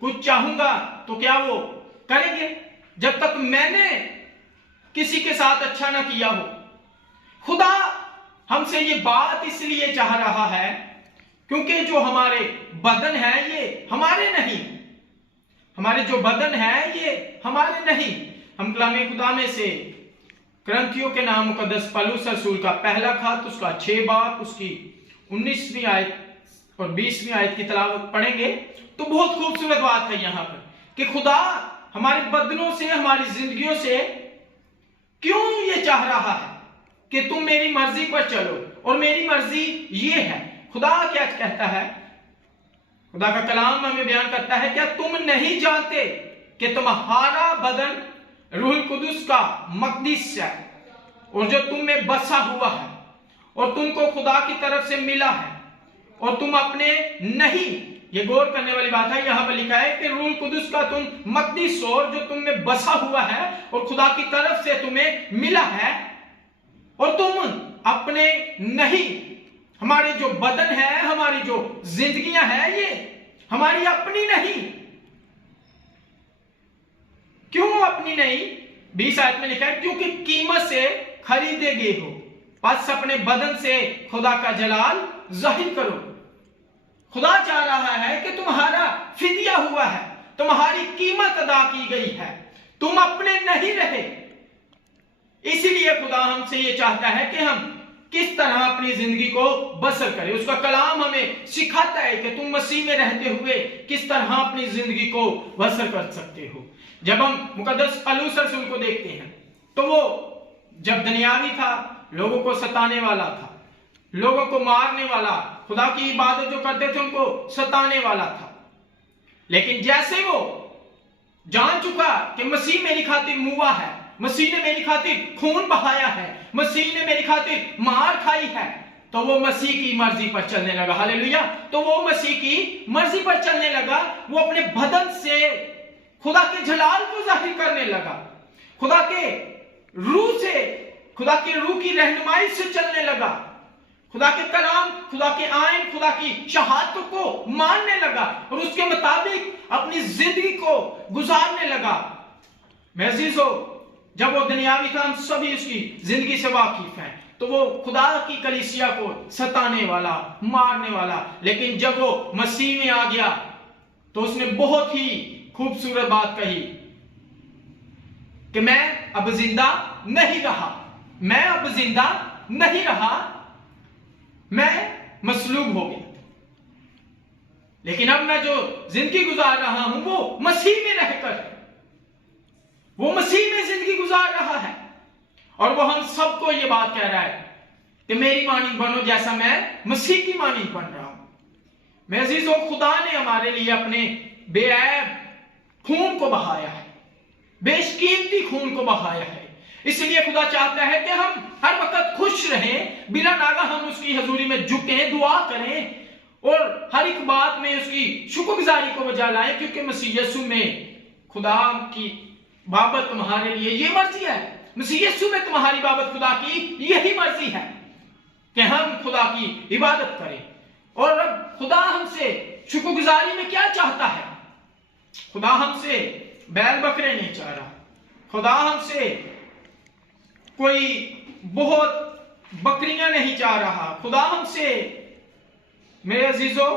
کچھ چاہوں گا تو کیا وہ کریں گے جب تک میں نے کسی کے ساتھ اچھا نہ کیا ہو۔ خدا ہم سے یہ بات اس لیے چاہ رہا ہے کیونکہ جو ہمارے بدن ہے یہ ہمارے نہیں، ہمارے جو بدن ہے یہ ہمارے نہیں۔ ہم کلام خدا میں سے کرنتھیوں کے نام مقدس پولس رسول کا پہلا خط، اس کا 6 باب، اس کی 19ویں آیت اور 20ویں آیت کی تلاوت پڑھیں گے تو بہت خوبصورت بات ہے یہاں پر کہ خدا ہمارے بدنوں سے، ہماری زندگیوں سے کیوں یہ چاہ رہا ہے کہ تم میری مرضی پر چلو، اور میری مرضی یہ ہے۔ خدا کیا کہتا ہے؟ خدا کا کلام ہمیں بیان کرتا ہے، کیا تم نہیں جانتے کہ تمہارا بدن روح القدس کا مقدس ہے اور جو تم میں بسا ہوا ہے اور تم کو خدا کی طرف سے ملا ہے اور تم اپنے نہیں۔ یہ غور کرنے والی بات ہے، یہاں پر لکھا ہے کہ روح القدس کا تم مقدس ہو جو تم میں بسا ہوا ہے اور خدا کی طرف سے تمہیں ملا ہے، اور تم اپنے نہیں۔ ہمارے جو بدن ہے، ہماری جو زندگیاں ہیں، یہ ہماری اپنی نہیں۔ کیوں اپنی نہیں؟ 20 آیت میں لکھا ہے کیونکہ قیمت سے خریدے گئے ہو، پس اپنے بدن سے خدا کا جلال ظاہر کرو۔ خدا چاہ رہا ہے کہ تمہارا فدیہ ہوا ہے، تمہاری قیمت ادا کی گئی ہے، تم اپنے نہیں رہے۔ اسی لیے خدا ہم سے یہ چاہتا ہے کہ ہم کس طرح اپنی زندگی کو بسر کریں۔ اس کا کلام ہمیں سکھاتا ہے کہ تم مسیح میں رہتے ہوئے کس طرح اپنی زندگی کو بسر کر سکتے ہو۔ جب ہم مقدس پولس رسول کو دیکھتے ہیں تو وہ جب دنیاوی تھا، لوگوں کو ستانے والا تھا، لوگوں کو مارنے والا، خدا کی عبادت جو کرتے تھے ان کو ستانے والا تھا، لیکن جیسے وہ جان چکا کہ مسیح میری خاطر موا ہے، مسیح نے میری خاطر خون بہایا ہے، مسیح نے میری خاطر مار کھائی ہے، تو وہ مسیح کی مرضی پر چلنے لگا۔ ہاللیلویہ! تو وہ مسیح کی مرضی پر چلنے لگا، وہ اپنے بدن سے خدا کے جلال کو ظاہر کرنے لگا، خدا کے روح سے، خدا کے روح کی رہنمائی سے چلنے لگا، خدا کے کلام، خدا کے آئین، خدا کی شہادتوں کو ماننے لگا اور اس کے مطابق اپنی زندگی کو گزارنے لگا۔ میں عزیزو، جب وہ دنیاوی تھا، ہم سبھی اس کی زندگی سے واقف ہیں، تو وہ خدا کی کلیسیا کو ستانے والا، مارنے والا، لیکن جب وہ مسیح میں آ گیا تو اس نے بہت ہی خوبصورت بات کہی کہ میں اب زندہ نہیں رہا، میں اب زندہ نہیں رہا، میں مصلوب ہو گیا، لیکن اب میں جو زندگی گزار رہا ہوں وہ مسیح میں رہ کر، وہ مسیح میں زندگی گزار رہا ہے، اور وہ ہم سب کو یہ بات کہہ رہا ہے کہ میری مانند بنو جیسا میں مسیح کی مانند بن رہا ہوں۔ میں عزیزو، خدا نے ہمارے لیے اپنے بے عیب خون کو بہایا ہے، بیش قیمتی خون کو بہایا ہے، اس لیے خدا چاہتا ہے کہ ہم ہر وقت خوش رہیں، بلا ناغہ ہم اس کی حضوری میں جھکیں، دعا کریں اور ہر ایک بات میں اس کی شکر گزاری کو بجا لائیں، کیونکہ مسیح یسوع میں خدا کی بابت تمہارے لیے یہ مرضی ہے، مسیح یسوع میں تمہاری بابت خدا کی یہی مرضی ہے کہ ہم خدا کی عبادت کریں۔ اور اب خدا ہم سے شکر گزاری میں کیا چاہتا ہے؟ خدا ہم سے بیل بکرے نہیں چاہ رہا، خدا ہم سے کوئی بہت بکریاں نہیں چاہ رہا، خدا ہم سے میرے عزیزو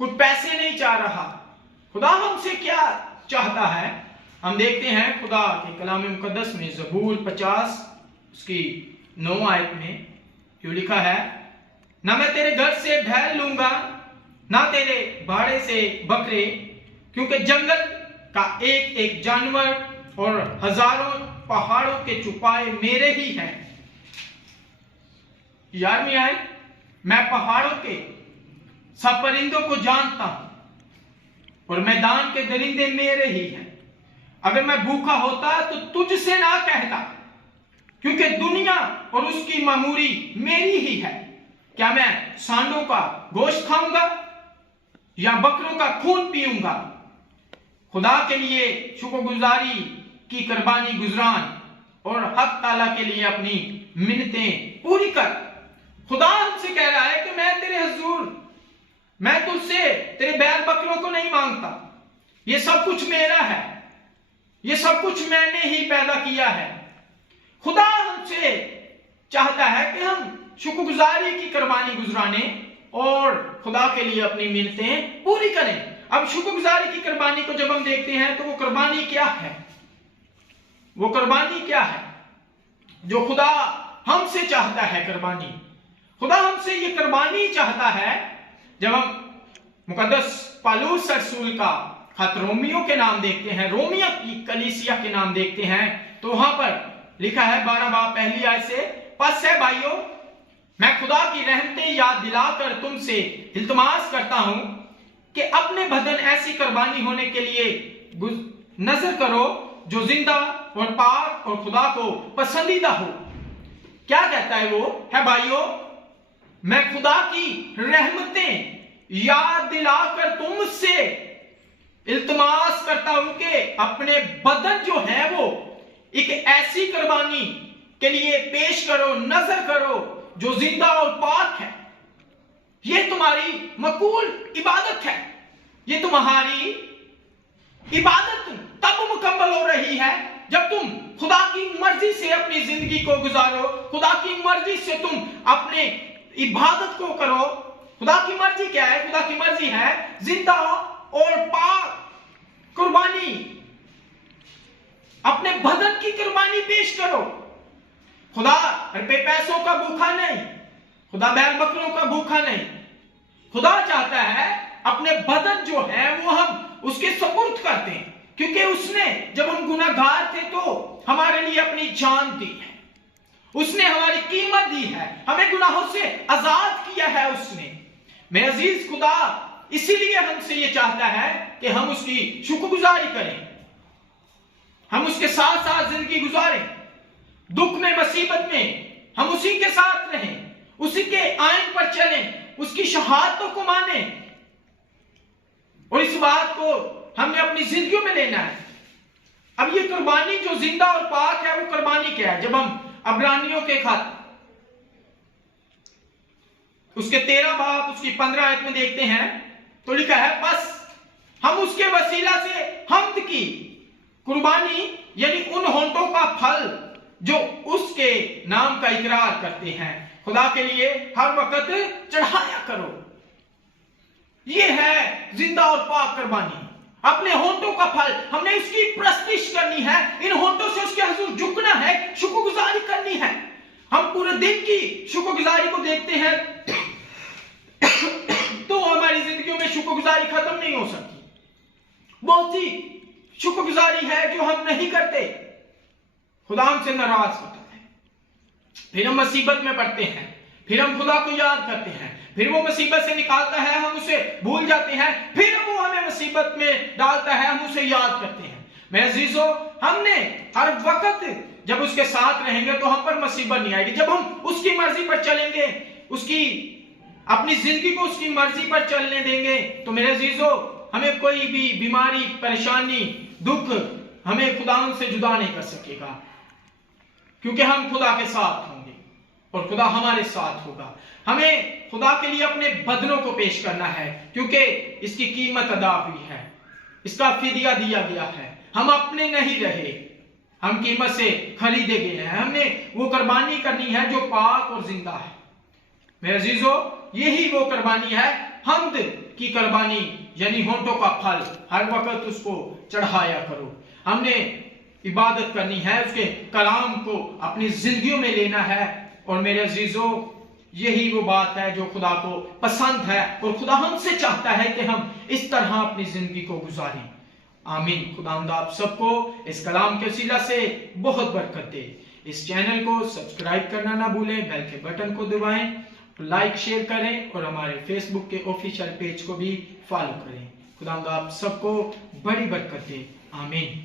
کچھ پیسے نہیں چاہ رہا۔ خدا ہم سے کیا چاہتا ہے؟ ہم دیکھتے ہیں خدا کے کلام مقدس میں زبور 50 اس کی 9 آیت میں جو لکھا ہے، نہ میں تیرے گھر سے بھیڑ لوں گا، نہ تیرے باڑے سے بکرے، کیونکہ جنگل کا ایک ایک جانور اور ہزاروں پہاڑوں کے چوپائے میرے ہی ہیں۔ 11ویں آیت، میں پہاڑوں کے سب پرندوں کو جانتا ہوں اور میدان کے درندے میرے ہی ہیں۔ اگر میں بھوکا ہوتا تو تجھ سے نہ کہتا، کیونکہ دنیا اور اس کی معموری میری ہی ہے۔ کیا میں سانڈوں کا گوشت کھاؤں گا یا بکروں کا خون پیوں گا؟ خدا کے لیے شکر گزاری کی قربانی گزران اور حق تعالیٰ کے لیے اپنی منتیں پوری کر۔ خدا ہم سے کہہ رہا ہے کہ میں تیرے حضور، میں تجھ سے تیرے بیل بکروں کو نہیں مانگتا، یہ سب کچھ میرا ہے، یہ سب کچھ میں نے ہی پیدا کیا ہے۔ خدا ہم سے چاہتا ہے کہ ہم شکر گزاری کی قربانی گزرانے اور خدا کے لیے اپنی منتیں پوری کریں۔ اب شکر گزاری کی قربانی کو جب ہم دیکھتے ہیں تو وہ قربانی کیا ہے؟ وہ قربانی کیا ہے جو خدا ہم سے چاہتا ہے؟ قربانی خدا ہم سے یہ قربانی چاہتا ہے۔ جب ہم مقدس پالوس رسول کا خط رومیوں کے نام دیکھتے ہیں، رومیہ کی کلیسیا کے نام دیکھتے ہیں، تو وہاں پر لکھا ہے 12 باب پہلی آیت سے، پس ہے بھائیو میں خدا کی رحمتیں یاد دلا کر تم سے التماس کرتا ہوں کہ اپنے بدن ایسی قربانی ہونے کے لیے نظر کرو جو زندہ اور پاک اور خدا کو پسندیدہ ہو۔ کیا کہتا ہے وہ؟ ہے بھائیو میں خدا کی رحمتیں یاد دلا کر تم سے التماس کرتا ہوں کہ اپنے بدن جو ہے وہ ایک ایسی قربانی کے لیے پیش کرو، نظر کرو جو زندہ اور پاک ہے۔ یہ تمہاری مقبول عبادت ہے۔ یہ تمہاری عبادت تب مکمل ہو رہی ہے جب تم خدا کی مرضی سے اپنی زندگی کو گزارو، خدا کی مرضی سے تم اپنے عبادت کو کرو۔ خدا کی مرضی کیا ہے؟ خدا کی مرضی ہے زندہ اور پاک قربانی، اپنے بدن کی قربانی پیش کرو۔ خدا روپے پیسوں کا بھوکا نہیں، خدا بیل بکروں کا بھوکا نہیں۔ خدا چاہتا ہے اپنے بدن جو ہے وہ ہم اس کے سپرد کرتے ہیں، کیونکہ اس نے جب ہم گناہ گار تھے تو ہمارے لیے اپنی جان دی ہے، اس نے ہماری قیمت دی ہے، ہمیں گناہوں سے آزاد کیا ہے اس نے۔ میرے عزیز خدا اسی لیے ہم سے یہ چاہتا ہے کہ ہم اس کی شکر گزاری کریں، ہم اس کے ساتھ ساتھ زندگی گزاریں، دکھ میں مصیبت میں ہم اسی کے ساتھ رہیں، اسی کے آئین پر چلیں، اس کی شہادتوں کو مانیں، اور اس بات کو ہم نے اپنی زندگیوں میں لینا ہے۔ اب یہ قربانی جو زندہ اور پاک ہے وہ قربانی کیا ہے؟ جب ہم عبرانیوں کے خط اس کے 13 باب اس کی 15 آیت میں دیکھتے ہیں تو لکھا ہے بس ہم اس کے وسیلہ سے حمد کی قربانی یعنی ان ہونٹوں کا پھل جو اس کے نام کا اقرار کرتے ہیں خدا کے لیے ہر وقت چڑھایا کرو۔ یہ ہے زندہ اور پاک قربانی، اپنے ہونٹوں کا پھل۔ ہم نے اس کی پرستش کرنی ہے، ان ہونٹوں سے اس کے حضور جھکنا ہے، شکر گزاری کرنی ہے۔ ہم پورے دن کی شکر گزاری کو دیکھتے ہیں تو ہماری زندگیوں میں شکر گزاری ختم نہیں ہو سکتی۔ بہت سی شکر گزاری ہے جو ہم نہیں کرتے، خدا ہم سے ناراض ہوتا ہے، پھر ہم مصیبت میں پڑتے ہیں، پھر ہم خدا کو یاد کرتے ہیں، پھر وہ مصیبت سے نکالتا ہے، ہم اسے بھول جاتے ہیں، پھر وہ ہمیں مصیبت میں ڈالتا ہے، ہم اسے یاد کرتے ہیں۔ میرے عزیزو ہم نے ہر وقت جب اس کے ساتھ رہیں گے تو ہم پر مصیبت نہیں آئے گی۔ جب ہم اس کی مرضی پر چلیں گے، اس کی اپنی زندگی کو اس کی مرضی پر چلنے دیں گے تو میرے عزیزو ہمیں کوئی بھی بیماری، پریشانی، دکھ ہمیں خدا سے جدا نہیں کر سکے گا، کیونکہ ہم خدا کے ساتھ ہوں گے اور خدا ہمارے ساتھ ہوگا۔ ہمیں خدا کے لیے اپنے بدنوں کو پیش کرنا ہے کیونکہ اس کی قیمت ادا ہوئی ہے، اس کا فدیہ دیا گیا ہے، ہم اپنے نہیں رہے، ہم قیمت سے خریدے گئے ہیں۔ ہم نے وہ قربانی کرنی ہے جو پاک اور زندہ ہے۔ میرے عزیزو یہی وہ قربانی ہے، حمد کی قربانی یعنی ہونٹوں کا پھل، ہر وقت اس کو چڑھایا کرو۔ ہم نے عبادت کرنی ہے، اس کے کلام کو اپنی زندگیوں میں لینا ہے، اور میرے عزیزو یہی وہ بات ہے جو خدا کو پسند ہے اور خدا ہم سے چاہتا ہے کہ ہم اس طرح اپنی زندگی کو گزاریں۔ آمین۔ خداوند آپ سب کو اس کلام کے وسیلہ سے بہت برکت دے۔ اس چینل کو سبسکرائب کرنا نہ بھولیں، بیل کے بٹن کو دبائیں، لائک شیئر کریں اور ہمارے فیس بک کے آفیشیل پیج کو بھی فالو کریں۔ خداوند آپ سب کو بڑی برکت دے۔ آمین۔